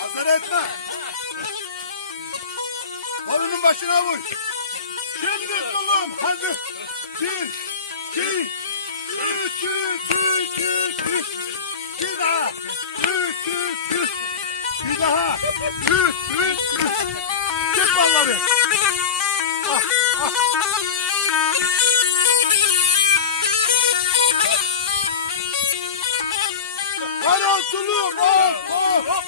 Hazır etme. Balının başına vur. Şimdi kulum. Hadi. Bir, iki, üç, üç, üç, üç, üç. Bir daha. Üç, üç, üç. Bir daha. Üç, üç, üç. Çek balları. Ah, ah. Var ol tulum. Ol, ol.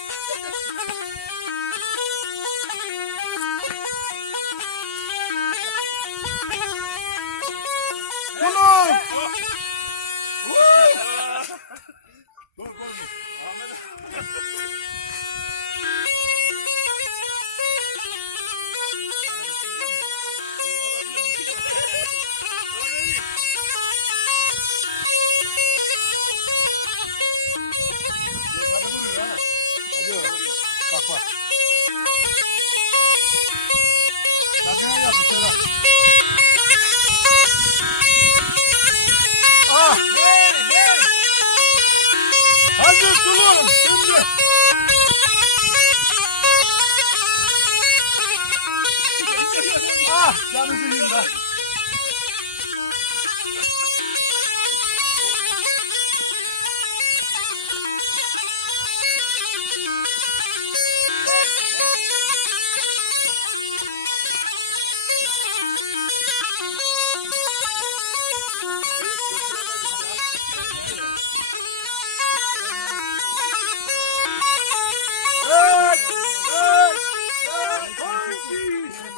Sakın yap bir şeyler. Ah! Hadi sulum şimdi. Ah canı yiyeyim be.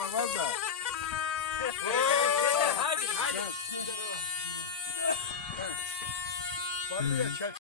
Haydi. Bak orada. Hadi hadi. Var ya, çek.